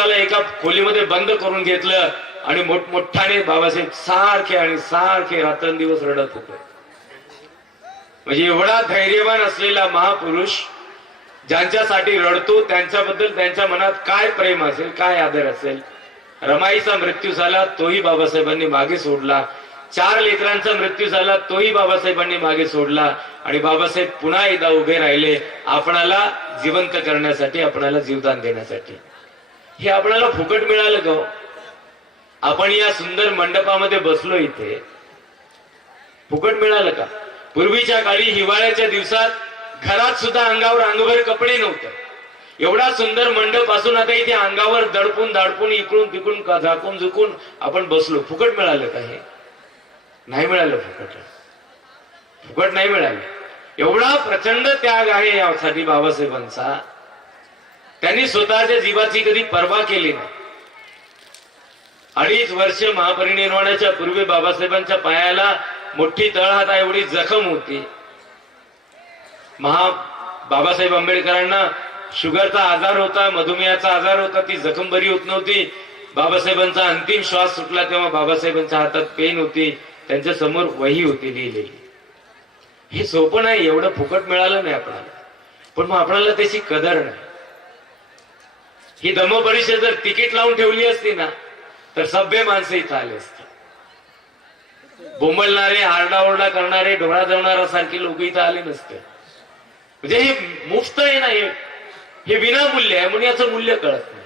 त्याला एका खोलीमध्ये बंद करून घेतलं आणि मोठमोठ्याने बाबासाहेब सारखे आणि सारखे रात्रंदिवस रडत होते. म्हणजे एवढा धैर्यवान असलेला महापुरुष ज्यांच्यासाठी रडतो त्यांच्याबद्दल त्यांच्या मनात काय प्रेम असेल काय आदर असेल रमाईचा मृत्यू झाला तोही बाबासाहेबांनी मागे सोडला. चार लेकरांचा मृत्यू झाला तोही बाबासाहेबांनी मागे सोडला. आणि बाबासाहेब पुन्हा एकदा उभे राहिले आपणाला जिवंत करण्यासाठी आपणाला जीवदान देण्यासाठी. हे आपल्याला फुकट मिळालं का आपण या सुंदर मंडपामध्ये बसलो इथे. फुकट मिळालं का? पूर्वीच्या काळी हिवाळ्याच्या दिवसात घरात सुद्धा अंगावर अंगभर कपडे नव्हतं. एवढा सुंदर मंडप असून आता इथे अंगावर दडपून दाडपून इकडून तिकडून झाकून झुकून आपण बसलो. फुकट मिळालं का हे? नाही मिळालं फुकट. फुकट नाही मिळालं. एवढा प्रचंड त्याग आहे यासाठी बाबासाहेबांचा. त्यांनी स्वतःच्या जीवाची कधी पर्वा केली नाही. अडीच वर्ष महापरिनिर्वाणाच्या पूर्वी बाबासाहेबांच्या पायाला मोठी तळहाता एवढी जखम होती. महा बाबासाहेब आंबेडकरांना शुगरचा आजार होता मधुमेहाचा आजार होता ती जखम बरी होत नव्हती. बाबासाहेबांचा अंतिम श्वास सुटला तेव्हा बाबासाहेबांच्या हातात पेन होती त्यांच्यासमोर वही होती लिहिलेली. हे सोपं नाही एवढं फुकट मिळालं नाही आपल्याला. पण मग आपल्याला त्याची कदर नाही. ही धम्म परिषद जर तिकीट लावून ठेवली असती ना तर सभ्य माणसं इथं आले असते. बोंबलणारे आरडाओरडा करणारे ढोळा धरणारा सारखे लोक इथं आले नसते. म्हणजे हे मुफ्त आहे ना हे हे विनामूल्य आहे म्हणून याचं मूल्य कळत नाही.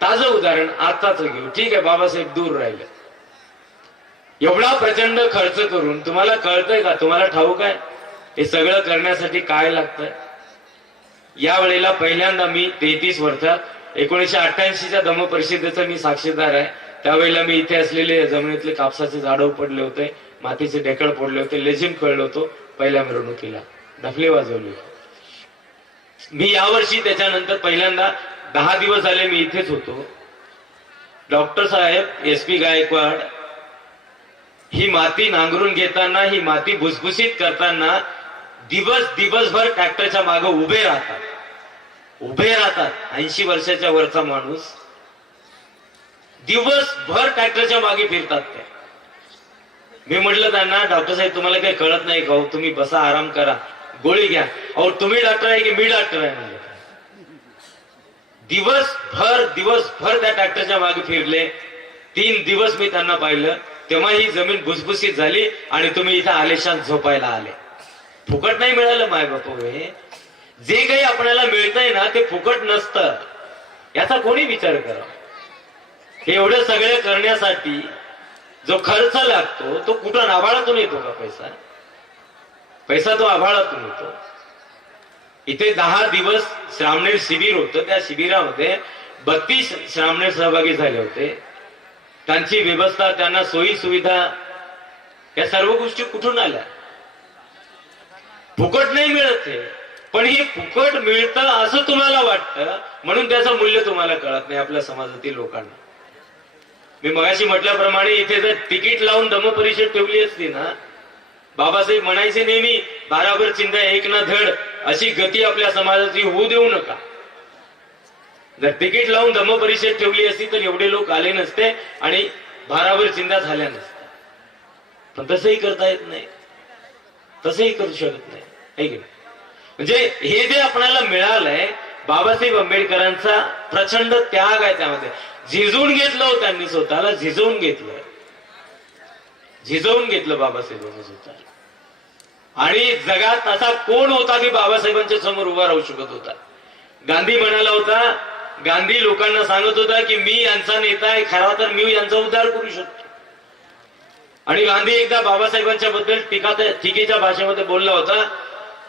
ताजं उदाहरण आताच घेऊ. ठीक आहे बाबासाहेब दूर राहिले. एवढा प्रचंड खर्च करून तुम्हाला कळतंय का तुम्हाला ठाऊक आहे? हे सगळं करण्यासाठी काय लागतंय? या वेळेला पहिल्यांदा मी तेहतीस वर्षात एकोणीशे अठ्ठ्याऐंशीच्या धम्म परिषदेचा मी साक्षीदार आहे. त्यावेळेला मी इथे असलेले जमिनीतले कापसाचे झाडं पडले होते मातीचे ढेकळ पडले होते लेझिम कळलो होतो पहिल्या मिरवणुकीला. धफले वाजवले. मी यावर्षी त्याच्यानंतर पहिल्यांदा दहा दिवस झाले मी इथेच होतो. डॉक्टर साहेब एस पी गायकवाड ही माती नांगरून घेताना ही माती भुसभुशीत करताना दिवस दिवसभर ट्रॅक्टरच्या मागे उभे राहतात. उभे राहतात. ऐंशी वर्षाच्या वरचा माणूस. दिवसभर ट्रॅक्टरच्या मागे फिरतात ते. मी म्हटलं त्यांना डॉक्टर साहेब तुम्हाला काही कळत नाही का? तुम्ही बसा आराम करा. गोळी घ्या. और तुम्ही डॉक्टर आहे की मी डॉक्टर आहे? म्हणजे दिवसभर दिवसभर त्या ट्रॅक्टरच्या मागे फिरले. तीन दिवस मी त्यांना पाहिलं. तेव्हा ही जमीन भुसभुसीत झाली आणि तुम्ही इथं आलेशान झोपायला आले. फुकट नाही मिळालं माय बापू हे जे काही आपल्याला मिळतंय ना ते फुकट नसतं. याचा कोणी विचार करा. हे एवढं सगळं करण्यासाठी जो खर्च लागतो तो कुठं आभाळातून येतो का पैसा? पैसा तो आभाळातून येतो. इथे दहा दिवस श्रामणेर शिबिर होतं. त्या शिबिरामध्ये बत्तीस श्रामणेर सहभागी झाले होते. त्यांची व्यवस्था त्यांना सोयी सुविधा या सर्व गोष्टी कुठून आल्या? फुकट नाही मिळत हे. पण हे फुकट मिळतं असं तुम्हाला वाटतं? म्हणून त्याचं मूल्य तुम्हाला कळत नाही आपल्या समाजातील लोकांना. मी मगाशी म्हटल्याप्रमाणे इथे जर तिकीट लावून धम्म परिषद ठेवली असती ना बाबासाहेब म्हणायचे नेहमी बाराबर चिंता एक ना धड अशी गती आपल्या समाजाची होऊ देऊ नका. जर तिकीट लावून धम्म परिषद ठेवली असती तर एवढे लोक आले नसते आणि भारावर चिंता झाल्या नसत्या. पण तसंही करता येत नाही. तसंही करू शकत नाही. ऐक की म्हणजे हे जे आपल्याला मिळालंय बाबासाहेब आंबेडकरांचा प्रचंड त्याग आहे त्यामध्ये. झिजून घेतलं हो त्यांनी स्वतःला झिजवून घेतलं. झिजवून घेतलं बाबासाहेबांनी स्वतःला. आणि जगात असा कोण होता की बाबासाहेबांच्या समोर उभा राहू शकत होता? गांधी म्हणाला होता गांधी लोकांना सांगत होता की मी यांचा नेता आहे खरा तर मी यांचा उद्धार करू शकतो. आणि गांधी एकदा बाबासाहेबांच्या बद्दल टीका टीकेच्या भाषेमध्ये बोलला होता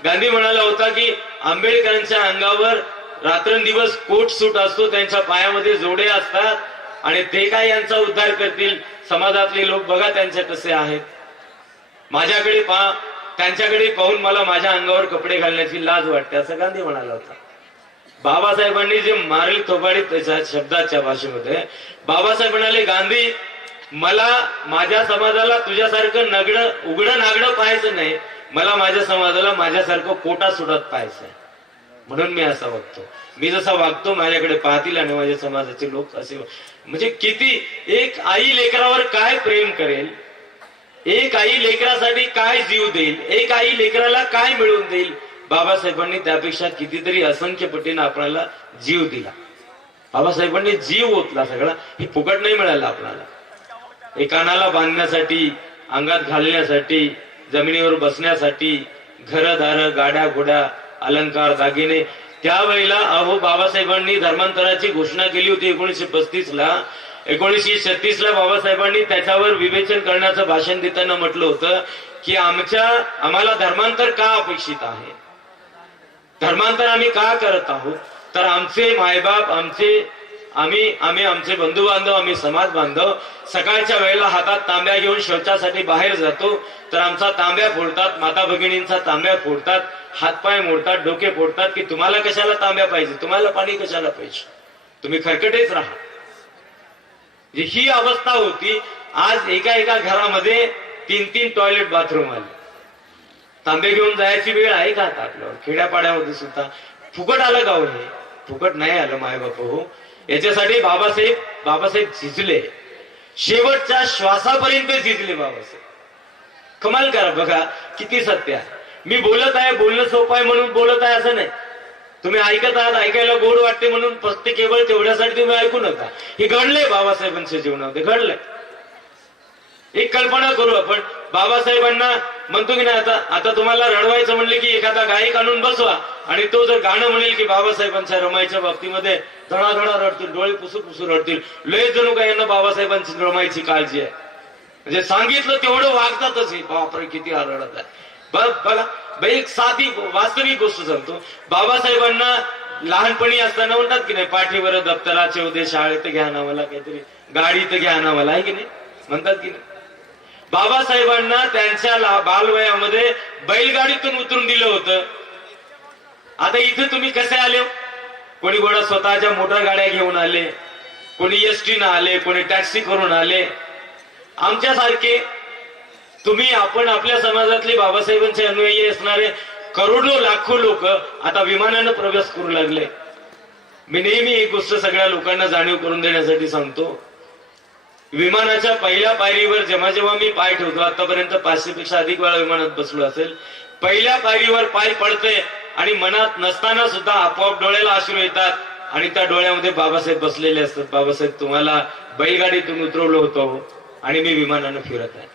गांधी म्हणाला होता की आंबेडकरांच्या अंगावर रात्रंदिवस कोट सूट असतो त्यांच्या पायामध्ये जोडे असतात आणि ते काय यांचा उद्धार करतील? समाजातले लोक बघा त्यांचे कसे आहेत. माझ्याकडे पहा त्यांच्याकडे पाहून मला माझ्या अंगावर कपडे घालण्याची लाज वाटते असं गांधी म्हणाला होता. बाबासाहेबांनी जे मारल थोबाडी त्याच्या शब्दाच्या भाषेमध्ये बाबासाहेब म्हणाले गांधी मला माझ्या समाजाला तुझ्यासारखं नगडं उघडं नागडं पाहायचं नाही. मला माझ्या समाजाला माझ्यासारखं पोटा सुटत आहे म्हणून मी असा वागतो. मी जसा वागतो माझ्याकडे पाहतील आणि माझ्या समाजाचे लोक असे म्हणजे किती एक आई लेकरावर काय प्रेम करेल एक आई लेकरासाठी काय जीव देईल एक आई लेकराला काय मिळवून देईल बाबासाहेबांनी त्यापेक्षा कितीतरी असंख्य पटीने आपल्याला जीव दिला. बाबासाहेबांनी जीव ओतला सगळा. हे फुकट नाही मिळाला आपल्याला. एकानाला बांधण्यासाठी अंगात घालण्यासाठी जमिनीवर बसण्यासाठी घरदार गाड्या घोड्या अलंकार दागिने. त्यावेळेला अहो बाबासाहेबांनी धर्मांतराची घोषणा केली होती एकोणीशे पस्तीस ला एकोणीसशे छत्तीस ला बाबासाहेबांनी त्याच्यावर विवेचन करण्याचं भाषण देताना म्हटलं होतं की आमच्या आम्हाला धर्मांतर का अपेक्षित आहे? धर्मांतर आम्ही का करत आहोत? तर आमचे मायबाप आमचे आम्ही आम्ही आमचे बंधू बांधव आम्ही समाज बांधव सकाळच्या वेळेला हातात तांब्या घेऊन शौचासाठी बाहेर जातो. तर आमचा तांब्या फोडतात माता भगिनींचा तांब्या फोडतात हातपाय मोडतात डोके फोडतात की तुम्हाला कशाला तांब्या पाहिजे? तुम्हाला पाणी कशाला पाहिजे? तुम्ही खरकटेच राहा. म्हणजे ही अवस्था होती. आज एका एका घरामध्ये तीन तीन टॉयलेट बाथरूम आले. तांबे घेऊन जायची वेळ आहे का आता आपल्यावर? खेड्यापाड्यामध्ये सुद्धा. फुकट आलं गाव हो हे फुकट नाही आलं माय बाप हो. याच्यासाठी बाबासाहेब बाबासाहेब झिजले. शेवटच्या श्वासापर्यंत झिजले बाबासाहेब. कमाल करा बघा किती सत्य आहे. मी बोलत आहे बोलणं सोपं आहे म्हणून बोलत आहे असं नाही. तुम्ही ऐकत आहात ऐकायला गोड वाटते म्हणून फक्त केवळ तेवढ्यासाठी तुम्ही ऐकू नका. हे घडलंय बाबासाहेबांच्या जीवनामध्ये घडलंय. एक कल्पना करू आपण. बाबासाहेबांना म्हणतो की नाही आता आता तुम्हाला रडवायचं म्हणले की एखादा गायक आणून बसवा. आणि तो जर गाणं म्हणेल की बाबासाहेबांच्या रमाईच्या बाबतीमध्ये धडाधडा रडतील डोळे पुसू पुसू रडतील. लय जणू का यांना बाबासाहेबांची रमाईची काळजी आहे. म्हणजे सांगितलं तेवढं वागतातच हे. बापरे किती आरडत आहे. बघा बाई एक साधी वास्तविक गोष्ट सांगतो. बाबासाहेबांना लहानपणी असताना म्हणतात की नाही पाठीवर दप्तराचे उदे शाळेत घ्या ना मला काहीतरी गाडीत घ्या ना मला आहे की नाही? म्हणतात की नाही. बाबासाहेबांना त्यांच्या बालवयामध्ये बैलगाडीतून उतरून दिलं होतं. आता इथे तुम्ही कसे आले हो? कोणी गोडा स्वतःच्या मोटर गाड्या घेऊन आले कोणी एसटी न आले कोणी टॅक्सी करून आले. आमच्यासारखे तुम्ही आपण आपल्या समाजातले बाबासाहेबांचे अनुयायी असणारे करोडो लाखो लोक आता विमानानं प्रवेश करू लागले. मी नेहमी एक गोष्ट सगळ्या लोकांना जाणीव करून देण्यासाठी सांगतो. विमानाच्या पहिल्या पायरीवर जेव्हा जेव्हा मी पाय ठेवतो आतापर्यंत पाचशे पेक्षा अधिक वेळा विमानात बसलो असेल पहिल्या पायरीवर पाय पडते आणि मनात नसताना सुद्धा आपोआप डोळ्याला अश्रू येतात. आणि त्या डोळ्यामध्ये बाबासाहेब बसलेले असतात. बाबासाहेब तुम्हाला बैलगाडीतून उतरवलं होतं हो. आणि मी विमानानं फिरत आहे.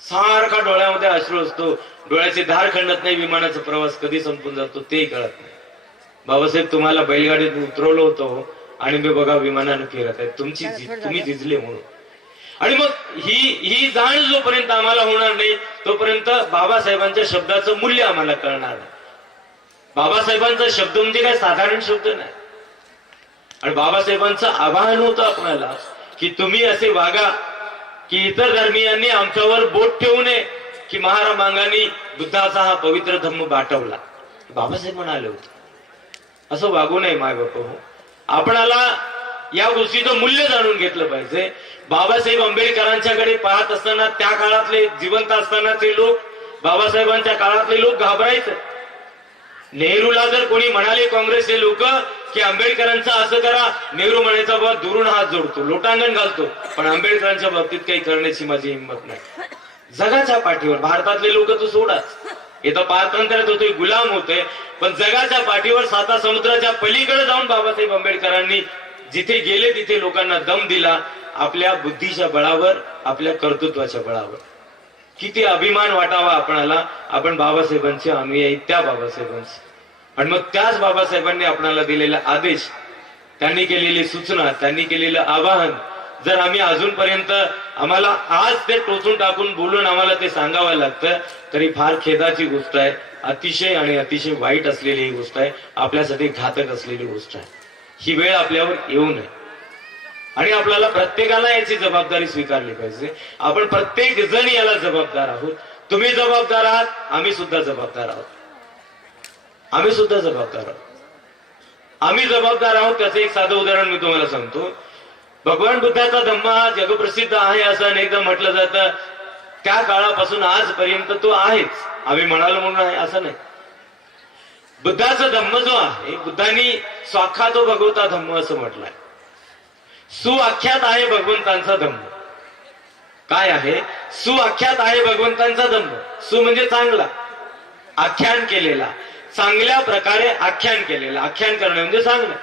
सारखा डोळ्यामध्ये अश्रू असतो. डोळ्याची धार खंडत नाही. विमानाचा प्रवास कधी संपून जातो तेही कळत नाही. बाबासाहेब तुम्हाला बैलगाडीत उतरवलं होतं हो. आणि मी बघा विमानानं फिरत आहे. तुमची तुम्ही झिजले म्हणून. आणि मग ही ही जाण जोपर्यंत आम्हाला होणार नाही तोपर्यंत बाबासाहेबांच्या शब्दाचं मूल्य आम्हाला कळणार नाही. बाबासाहेबांचा शब्द म्हणजे काय? साधारण शब्द नाही. आणि बाबासाहेबांचं आवाहन होतं आपल्याला की तुम्ही असे वागा की इतर धर्मियांनी आमच्यावर बोट ठेवू नये की महारामांगांनी बुद्धाचा हा पवित्र धम्म बाटवला. बाबासाहेब म्हणाले होते. असं वागू नये माय बाप हो. आपणाला या गोष्टीचं मूल्य जाणून घेतलं पाहिजे. बाबासाहेब आंबेडकरांच्याकडे पाहत असताना त्या काळातले जिवंत असतानाचे लोक बाबासाहेबांच्या काळातले लोक घाबरायचं. नेहरूला जर कोणी म्हणाले काँग्रेसचे लोक की आंबेडकरांचं असं करा नेहरू म्हणायचा बाबा दुरून हात जोडतो लोटांगण घालतो. पण आंबेडकरांच्या बाबतीत काही करण्याची माझी हिंमत नाही. जगाच्या पाठीवर भारतातले लोक तर सोडाच. इथं पारतंत्र्यात होते गुलाम होते पण जगाच्या पाठीवर साता समुद्राच्या पलीकडे जाऊन बाबासाहेब आंबेडकरांनी जिथे गेले तिथे लोकांना दम दिला आपल्या बुद्धीच्या बळावर आपल्या कर्तृत्वाच्या बळावर. किती अभिमान वाटावा आपणाला. आपण बाबासाहेबांचे अनुयायी त्या बाबासाहेबांचे. आणि मग त्याच बाबासाहेबांनी आपणाला दिलेला आदेश त्यांनी केलेली सूचना त्यांनी केलेलं आवाहन जर आम्ही अजूनपर्यंत आम्हाला आज ते टोचून टाकून बोलून आम्हाला ते सांगावं लागतं तरी फार खेदाची गोष्ट आहे. अतिशय आणि अतिशय वाईट असलेली ही गोष्ट आहे. आपल्यासाठी घातक असलेली गोष्ट आहे. ही वेळ आपल्यावर येऊ नये. आणि आपल्याला प्रत्येकाला याची जबाबदारी स्वीकारली पाहिजे. आपण प्रत्येक जण याला जबाबदार आहोत. तुम्ही जबाबदार आहात आम्ही सुद्धा जबाबदार आहोत. आम्ही सुद्धा जबाबदार आहोत. आम्ही जबाबदार आहोत त्याचं एक साधं उदाहरण मी तुम्हाला सांगतो. भगवान बुद्धाचा धम्म हा जगप्रसिद्ध आहे असं अनेकदा म्हटलं जातं. त्या काळापासून आजपर्यंत तो आहेच. आम्ही म्हणालो म्हणून आहे असं नाही. बुद्धाचा धम्म जो आहे बुद्धांनी स्वाखा तो भगवता धम्म असं म्हटलंय. सुआख्यात आहे भगवंतांचा धम्म काय आहे? सुआख्यात आहे भगवंतांचा धम्म सु म्हणजे चांगला. आख्यान केलेला. चांगल्या प्रकारे आख्यान केलेला. आख्यान करणे म्हणजे सांगणं.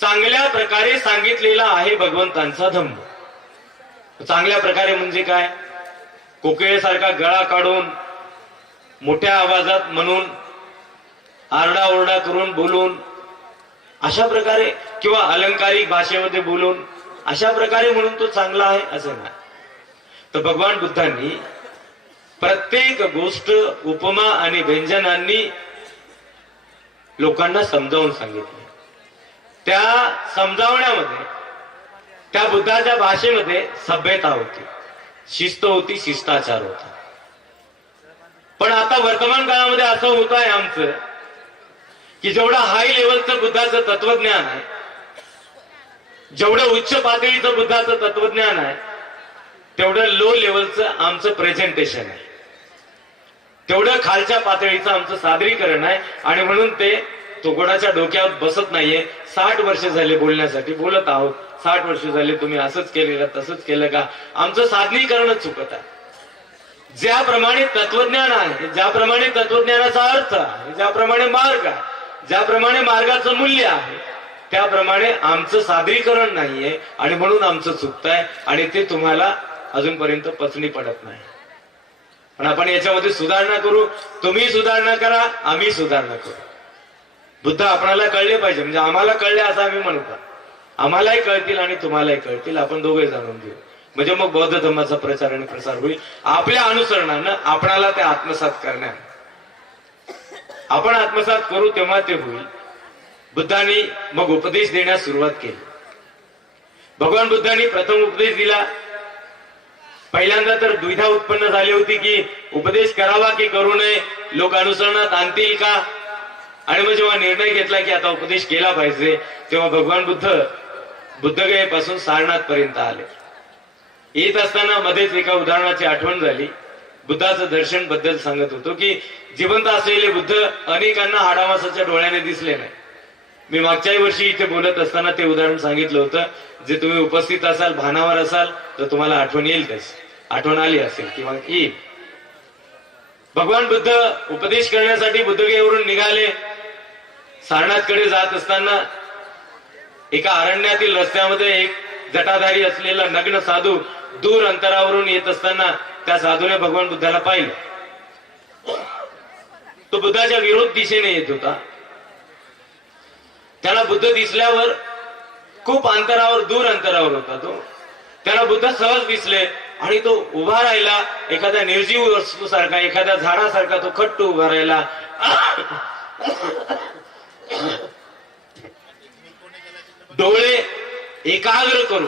चांगल्या प्रकारे सांगितलेला आहे भगवंतांचा धम्म चांगल्या प्रकारे म्हणजे काय? कोकिळेसारखा गळा काढून मोठ्या आवाजात म्हणून आरडाओरडा करून बोलून अशा प्रकारे किंवा अलंकारिक भाषेमध्ये बोलून अशा प्रकारे म्हणून तो चांगला आहे असं नाही. तर भगवान बुद्धांनी प्रत्येक गोष्ट उपमा आणि व्यंजनांनी लोकांना समजावून सांगितले. त्या समजावण्यामध्ये त्या बुद्धाच्या भाषेमध्ये सभ्यता होती. शिस्त होती शिष्टाचार होता. पण आता वर्तमान काळामध्ये असं होत आहे आमचं की जेवढं हाय लेवलचं बुद्धाचं तत्वज्ञान आहे जेवढं उच्च पातळीचं बुद्धाचं तत्वज्ञान आहे तेवढं लो लेवलचं आमचं प्रेझेंटेशन आहे. तेवढं खालच्या पातळीचं आमचं सादरीकरण आहे आणि म्हणून ते तुकोडाच्या डोक्यावर बसत नाहीये. साठ वर्ष झाले बोलण्यासाठी बोलत आहोत. साठ वर्ष झाले तुम्ही असंच केलेलं तसंच केलं का? आमचं सादरीकरणच चुकत आहे. ज्याप्रमाणे तत्वज्ञान आहे ज्याप्रमाणे तत्वज्ञानाचा अर्थ आहे ज्याप्रमाणे मार्ग आहे ज्याप्रमाणे मार्गाचं मूल्य आहे त्याप्रमाणे आमचं सादरीकरण नाहीये आणि म्हणून आमचं चुकतंय आणि ते तुम्हाला अजूनपर्यंत पचनी पडत नाही. पण आपण याच्यामध्ये सुधारणा करू. तुम्ही सुधारणा करा आम्ही सुधारणा करू. बुद्ध आपणाला कळले पाहिजे. म्हणजे आम्हाला कळले असं आम्ही म्हणतो आम्हालाही कळतील आणि तुम्हालाही कळतील. आपण दोघे जाणून घेऊ. म्हणजे मग बौद्ध धर्माचा प्रचार आणि प्रसार होईल. आपल्या अनुसरणानं आपणाला ते आत्मसात करण्यात. आपण आत्मसात करू तेव्हा ते होईल. बुद्धांनी मग उपदेश देण्यास सुरुवात केली. भगवान बुद्धांनी प्रथम उपदेश दिला. पहिल्यांदा तर दुविधा उत्पन्न झाली होती की उपदेश करावा की करू नये लोक अनुसरणात आणतील का? आणि मग जेव्हा निर्णय घेतला की आता उपदेश केला पाहिजे तेव्हा भगवान बुद्ध बुद्धगयेपासून सारनाथ पर्यंत आले. येत असताना मध्येच एका उदाहरणाची आठवण झाली. बुद्धाचं दर्शनबद्दल सांगत होतो की जिवंत असलेले बुद्ध अनेकांना हाडामासाच्या डोळ्याने दिसले नाही. मी मागच्याही वर्षी इथे बोलत असताना ते उदाहरण सांगितलं होतं जे तुम्ही उपस्थित असाल भानावर असाल तर तुम्हाला आठवण येईल तस आठवण आली असेल किंवा येईल. भगवान बुद्ध उपदेश करण्यासाठी बुद्धगयेवरून निघाले. सारनाथकडे जात असताना एका अरण्यातील रस्त्यामध्ये एक जटाधारी असलेला नग्न साधू दूर अंतरावरून येत असताना त्या साधूने भगवान बुद्धाला पाहिलं. तो बुद्धाच्या विरोध दिशेने येत होता. त्याला बुद्ध दिसल्यावर खूप अंतरावर दूर अंतरावर होता तो. त्याला बुद्ध सहज दिसले आणि तो उभा राहिला एखाद्या निर्जीव वस्तू सारखा एखाद्या झाडासारखा तो खट्ट उभा राहिला. डोळे एकाग्र करून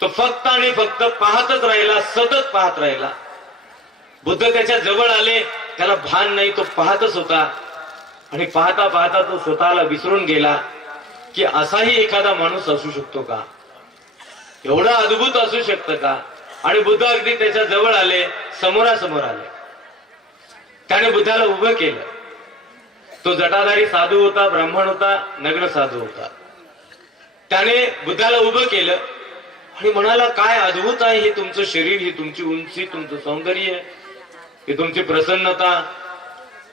तो फक्त आणि फक्त पाहतच राहिला सतत पाहत राहिला. बुद्ध त्याच्याजवळ आले त्याला भान नाही तो पाहतच होता. आणि पाहता पाहता तो स्वतःला विसरून गेला की असाही एखादा माणूस असू शकतो का? एवढा अद्भुत असू शकतं का? आणि बुद्ध अगदी त्याच्याजवळ आले समोरासमोर आले. त्याने बुद्धाला उभं केलं. तो जटाधारी साधू होता ब्राह्मण होता नग्न साधू होता. त्याने बुद्धाला उभं केलं आणि म्हणाला काय अद्भुत आहे हे तुमचं शरीर ही तुमची उंची तुमचं सौंदर्य ही तुमची प्रसन्नता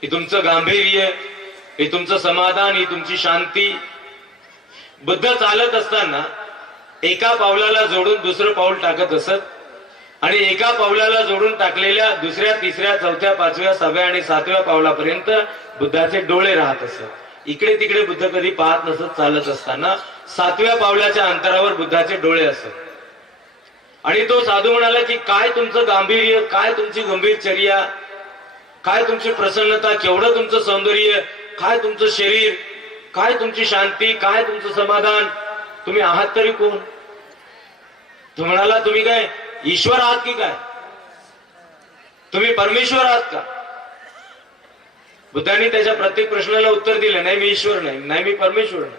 ही तुमचं गांभीर्य हे तुमचं समाधान ही तुमची शांती. बुद्ध चालत असताना एका पावलाला जोडून दुसरं पाऊल टाकत असत आणि एका पावलाला जोडून टाकलेल्या दुसऱ्या तिसऱ्या चौथ्या पाचव्या सहाव्या आणि सातव्या पावलापर्यंत बुद्धाचे डोळे राहत असत. इकडे तिकडे बुद्ध कधी पाहत नसत चालत असताना सातव्या पावलाच्या अंतरावर बुद्धाचे डोळे असत. आणि तो साधू म्हणाला की काय तुमचं गांभीर्य? काय तुमची गंभीर चर्या? काय तुमची प्रसन्नता? केवढं तुमचं सौंदर्य? काय तुमचं शरीर? काय तुमची शांती? काय तुमचं समाधान? तुम्ही आहात तरी कोण? तो म्हणाला तुम्ही काय ईश्वर आहात की काय? तुम्ही परमेश्वर आहात का? बुद्धांनी त्याच्या प्रत्येक प्रश्नाला उत्तर दिलं नाही मी ईश्वर नाही नाही मी परमेश्वर नाही.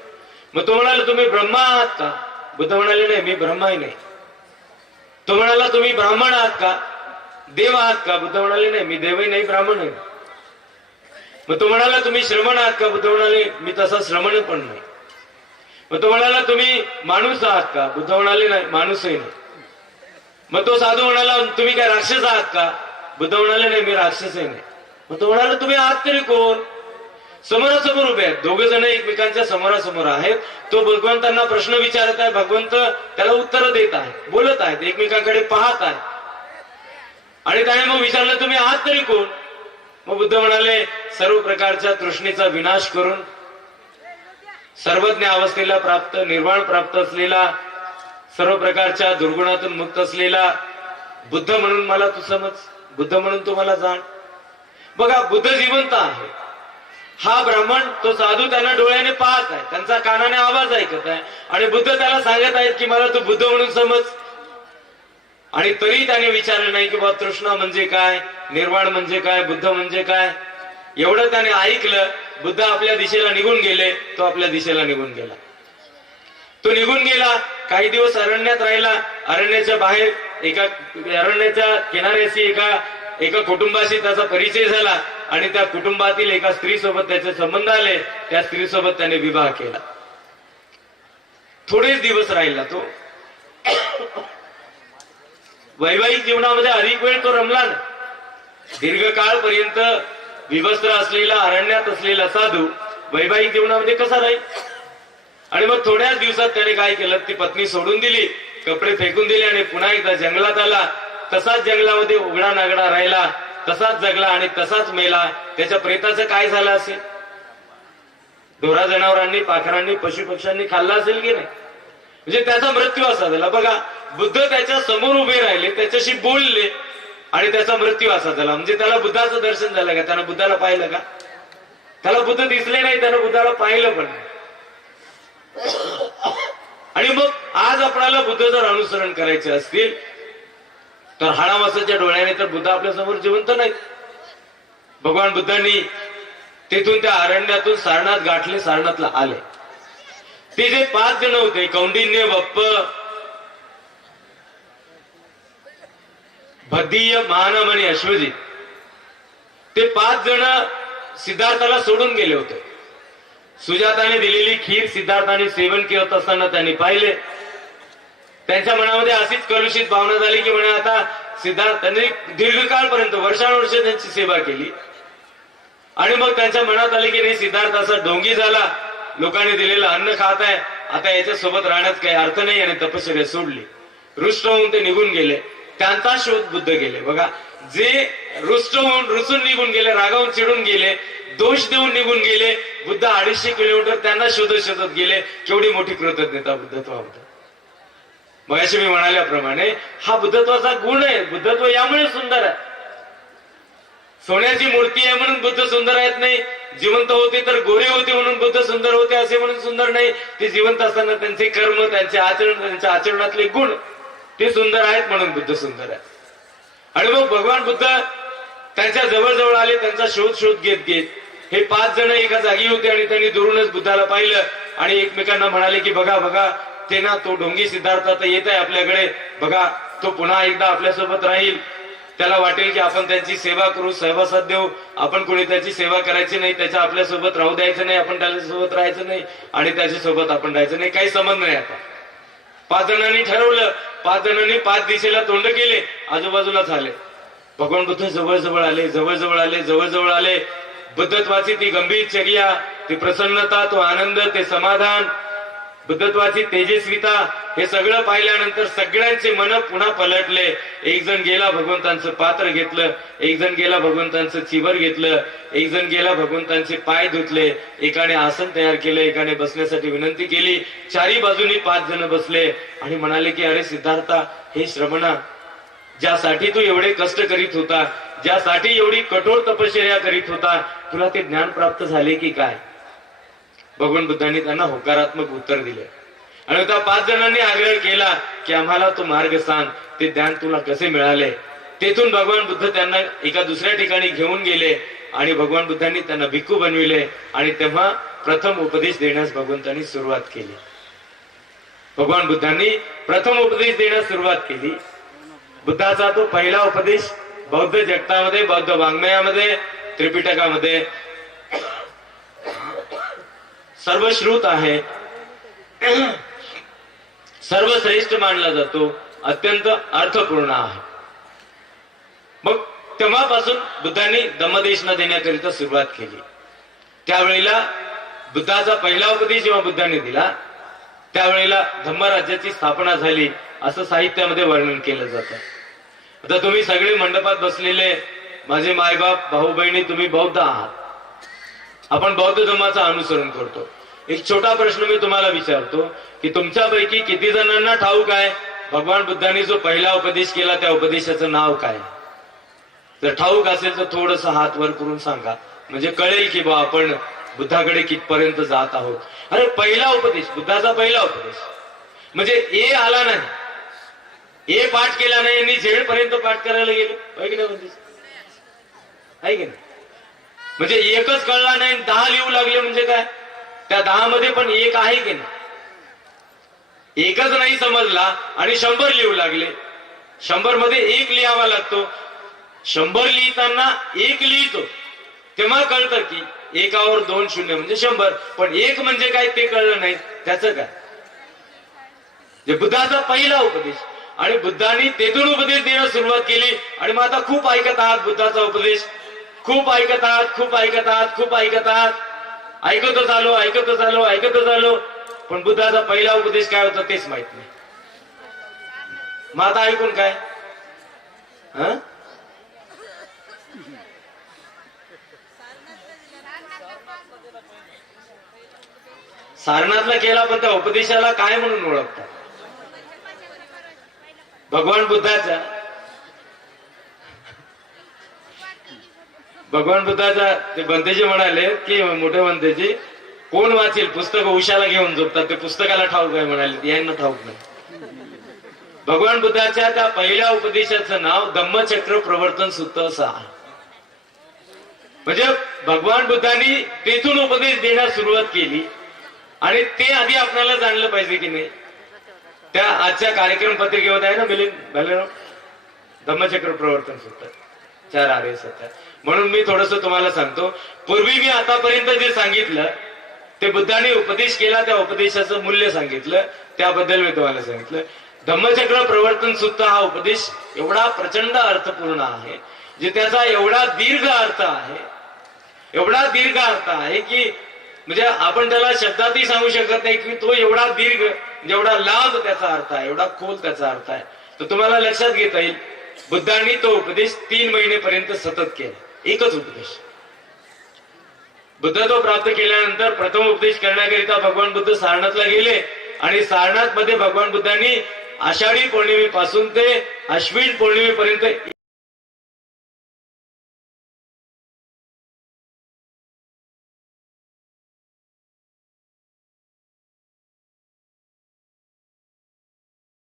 मग तो म्हणाला तुम्ही ब्रह्मा आहात का? बुद्ध म्हणाले नाही मी ब्रह्माही नाही. तो म्हणाला तुम्ही ब्राह्मण आहात का? देव आहात का? बुद्ध म्हणाले नाही मी देवही नाही ब्राह्मण आहे मग तो म्हणाला तुम्ही श्रमण आहात का? बुद्ध म्हणाले मी तसा श्रमण पण नाही. मग तो म्हणाला तुम्ही माणूस आहात का? बुद्ध म्हणाले नाही माणूसही नाही. मग तो साधू म्हणाला तुम्ही काय राक्षस आहात का? बुद्ध म्हणाले नाही मी राक्षसही नाही. मग तो म्हणाला तुम्ही आहात तरी कोण? समोरासमोर उभे आहेत. दोघे जण एकमेकांच्या समोरासमोर आहेत. तो भगवंतांना प्रश्न विचारत आहे. भगवंत त्याला उत्तर देत आहे बोलत आहेत एकमेकांकडे पाहत आहे आणि त्याने मग विचारलं तुम्ही आहात तरी कोण? मग बुद्ध म्हणाले सर्व प्रकारच्या तृष्णेचा विनाश करून सर्वज्ञ अवस्थेला प्राप्त निर्वाण प्राप्त असलेला सर्व प्रकारच्या दुर्गुणातून मुक्त असलेला बुद्ध म्हणून मला तू समज बुद्ध म्हणून तू मला जाण. बघा बुद्ध जिवंत आहे. हा ब्राह्मण तो साधू त्यांना डोळ्याने पाहत आहे. त्यांचा कानाने आवाज ऐकत आहे. आणि बुद्ध त्याला सांगत आहेत की मला तू बुद्ध म्हणून समज. आणि तरी त्याने विचारलं नाही की बा तृष्णा म्हणजे काय निर्वाण म्हणजे काय बुद्ध म्हणजे काय? एवढं त्याने ऐकलं बुद्ध आपल्या दिशेला निघून गेले तो आपल्या दिशेला निघून गेला. तो निघून गेला काही दिवस अरण्यात राहिला अरण्याच्या बाहेर एका अरण्याच्या किनाऱ्याशी एका एका कुटुंबाशी त्याचा परिचय झाला आणि त्या कुटुंबातील एका स्त्री सोबत त्याचे संबंध आले त्या स्त्री सोबत त्याने विवाह केला. थोडेच दिवस राहिला तो. वैवाहिक जीवनामध्ये अधिक वेळ तो रमला नाही. दीर्घकाळ पर्यंत विवस्त्र असलेला अरण्यात असलेला साधू वैवाहिक जीवनामध्ये कसा राहील? आणि मग थोड्याच दिवसात त्याने काय केलं? ती पत्नी सोडून दिली कपडे फेकून दिले आणि पुन्हा एकदा जंगलात आला. तसाच जंगलामध्ये उघडा नागडा राहिला तसाच जगला आणि तसाच मेला. त्याच्या प्रेताचं काय झालं असेल? ढोरा जनावरांनी पाखरांनी पशु पक्ष्यांनी खाल्ला असेल की नाही? म्हणजे त्याचा मृत्यू असा झाला. बघा बुद्ध त्याच्यासमोर उभे राहिले त्याच्याशी बोलले आणि त्याचा मृत्यू असा झाला. म्हणजे त्याला बुद्धाचं दर्शन झालं का? त्यानं बुद्धाला पाहिलं का? त्याला बुद्ध दिसले नाही त्यानं बुद्धाला पाहिलं पण आणि मग आज आपल्याला बुद्ध जर अनुसरण करायचे असतील तर हाडामासाच्या डोळ्याने तर बुद्ध आपल्यासमोर जिवंत नाही भगवान बुद्धांनी तेथून त्या अरण्यातून सारनाथ गाठले सारनाथला आले. ते जे पाच जण होते कौंडिन्य बप्प भदीय महानम आणि अश्वजी ते पाच जण सिद्धार्थाला सोडून गेले होते. सुजाताने दिलेली खीर सिद्धार्थाने सेवन करत असताना त्यांनी पाहिले. त्यांच्या मनामध्ये अशीच कलुषित भावना झाली की म्हणे आता सिद्धार्थ त्यांनी दीर्घकाळपर्यंत वर्षानुवर्ष त्यांची सेवा केली. आणि मग त्यांच्या मनात आले की नाही सिद्धार्थ असा ढोंगी झाला. लोकांनी दिलेलं अन्न खात आहे. आता याच्या सोबत राहण्यात काही अर्थ नाही आणि तपश्चर्या सोडली. रुष्ट होऊन ते निघून गेले. त्यांचा शोध बुद्ध गेले. बघा जे रुष्ट होऊन रुसून निघून गेले रागावून चिडून गेले दोष देऊन निघून गेले बुद्ध अडीचशे किलोमीटर त्यांना शोधत शोधत गेले. केवढी मोठी कृतज्ञता बुद्धत्वाबद्दल. मग अशी मी म्हणाल्याप्रमाणे हा बुद्धत्वाचा गुण आहे. बुद्धत्व यामुळे सुंदर आहे. सोन्याची मूर्ती आहे म्हणून बुद्ध सुंदर आहेत नाही. जिवंत होते तर गोरे होते म्हणून होते असे म्हणून सुंदर नाही. ते जिवंत असताना त्यांचे कर्म त्यांचे आचरण त्यांच्या आचरणातले गुण ते सुंदर आहेत म्हणून बुद्ध सुंदर आहे आणि मग भगवान बुद्ध त्यांच्या जवळजवळ आले त्यांचा शोध शोध घेत घेत हे पाच जण एका जागी होते आणि त्यांनी दुरूनच बुद्धाला पाहिलं आणि एकमेकांना म्हणाले की बघा बघा ते ना तो ढोंगी सिद्धार्थ आता येत आहे आपल्याकडे. बघा तो पुन्हा एकदा आपल्यासोबत राहील. त्याला वाटेल की आपण त्यांची सेवा करू सहवासात देऊ. आपण कोणी त्याची सेवा करायची नाही त्याच्या आपल्यासोबत राहू द्यायचं नाही आपण त्याच्यासोबत राहायचं नाही आणि त्याच्या सोबत आपण राहायचं नाही. काही संबंध नाही आता. पाच जणांनी ठरवलं. पाच जणांनी पाच दिशेला तोंड केले. आजूबाजूला झाले. भगवान बुद्ध जवळ जवळ आले जवळ जवळ आले जवळ जवळ आले. बुद्धत्वाची ती गंभीर चर्या ती प्रसन्नता तो आनंद ते समाधान. बुद्धत्वाची तेजस्विता हे सगळं पाहिल्यानंतर सगळ्यांचे मन पुन्हा पलटले. एक जण गेला भगवंतांचं पात्र घेतलं एक जण गेला भगवंतांचं चिवर घेतलं एक जण गेला भगवंतांचे पाय धुतले एकाने आसन तयार केले एकाने बसण्यासाठी विनंती केली. चारी बाजूनी पाच जण बसले आणि म्हणाले की अरे सिद्धार्था हे श्रमणा ज्यासाठी तू एवढे कष्ट करीत होता ज्यासाठी एवढी कठोर तपश्चर्या करीत होता तुला ते ज्ञान प्राप्त झाले की काय? भगवान बुद्धांनी त्यांना होकारात्मक उत्तर दिले. आणि त्या पाच जणांनी आग्रह केला की आम्हाला तो मार्ग सांग ते ज्ञान तुला कसे मिळाले? तेथून भगवान बुद्ध त्यांना एका दुसऱ्या ठिकाणी घेऊन गेले आणि भगवान बुद्धांनी त्यांना भिक्खू बनविले आणि तेव्हा प्रथम उपदेश देण्यास भगवंतांनी सुरुवात केली. भगवान बुद्धांनी प्रथम उपदेश देण्यास सुरुवात केली. बुद्धाचा तो पहिला उपदेश बौद्ध जगतामध्ये बौद्ध वाङ्मयामध्ये त्रिपिटकामध्ये सर्वश्रुत आहे. सर्वश्रेष्ठ मानला जातो. अत्यंत अर्थपूर्ण आहे. मग तेव्हापासून बुद्धांनी दमदेशना देण्याकरिता सुरुवात केली. त्यावेळेला बुद्धाचा पहिला उपदेश जेव्हा बुद्धाने दिला त्यावेळेला धम्मराज्याची स्थापना झाली असं साहित्यामध्ये वर्णन केलं जातं. आता तुम्ही सगळे मंडपात बसलेले माझे मायबाप भाऊ बहिणी तुम्ही बौद्ध आहात. आपण बौद्ध धर्माचं अनुसरण करतो. एक छोटा प्रश्न मी तुम्हाला विचारतो की तुमच्यापैकी किती जणांना ठाऊक आहे? भगवान बुद्धांनी जो पहिला उपदेश केला त्या उपदेशाचं नाव काय? जर ठाऊक असेल तर थोडस हात वर करून सांगा. म्हणजे कळेल की बा आपण बुद्धाकडे कितपर्यंत जात आहोत. अरे पहिला उपदेश बुद्धाचा पहिला उपदेश. म्हणजे ए आला नाही. ए पाठ केला नाही यांनी झेड पर्यंत पाठ करायला गेलो. आहे की नाही? म्हणजे एकच कळला नाही दहा लिहू लागले म्हणजे काय? त्या दहा मध्ये पण एक आहे की नाही? एकच नाही समजला आणि शंभर लिहू लागले. शंभरमध्ये एक लिहावा लागतो. शंभर लिहिताना एक लिहितो. तेव्हा कळतं की एकावर दोन शून्य म्हणजे शंभर. पण एक म्हणजे काय ते कळलं नाही. त्याचं काय? जे बुद्धाचा पहिला उपदेश. आणि बुद्धांनी तेथून उपदेश देण्यास सुरुवात केली. आणि मग आता खूप ऐकत आहात बुद्धाचा उपदेश. खूप ऐकतात खूप ऐकतात खूप ऐकत ऐकतो ऐकतच ऐकतो ऐकतच ऐकतो ऐकतच पण बुद्धाचा पहिला उपदेश काय होता तेच माहीत नाही. मग आता ऐकून काय? हा? सारनाथला केला पण त्या उपदेशाला काय म्हणून ओळखतात? भगवान बुद्धाचा. भगवान बुद्धाचा ते बंदेजी म्हणाले की मोठे बंदेजी कोण वाचेल? पुस्तक उशाला घेऊन झोपतात ते पुस्तकाला ठाऊक आहे म्हणाले यांना ठाऊक नाही. भगवान बुद्धाच्या त्या पहिल्या उपदेशाचं नाव धम्मचक्र प्रवर्तन सूत्र असं. म्हणजे भगवान बुद्धांनी तेथून उपदेश देण्यास सुरुवात केली आणि ते आधी आपल्याला जाणलं पाहिजे की नाही. त्या आजच्या कार्यक्रम पत्रिकेमध्ये आहे ना मिलिंद भले धम्मचक्र प्रवर्तन सूत्र. चार आर्य सत्य. म्हणून मी थोडस तुम्हाला सांगतो. पूर्वी मी आतापर्यंत जे सांगितलं ते बुद्धाने उपदेश केला त्या उपदेशाचं मूल्य सांगितलं. त्याबद्दल मी तुम्हाला सांगितलं. धम्मचक्र प्रवर्तन सुद्धा हा उपदेश एवढा प्रचंड अर्थपूर्ण आहे जे त्याचा एवढा दीर्घ अर्थ आहे. एवढा दीर्घ अर्थ आहे की म्हणजे आपण त्याला शब्दातही सांगू शकत नाही की तो एवढा दीर्घ म्हणजे जेवढा लांब त्याचा अर्थ आहे एवढा खोल त्याचा अर्थ आहे. तर तुम्हाला लक्षात घेता येईल बुद्धांनी तो उपदेश तीन महिनेपर्यंत सतत केला. एकच उपदेश. बुद्ध तो प्राप्त केल्यानंतर प्रथम उपदेश करण्याकरिता भगवान बुद्ध सारनाथला गेले आणि सारनाथमध्ये भगवान बुद्धांनी आषाढी पौर्णिमेपासून ते अश्विन पौर्णिमेपर्यंत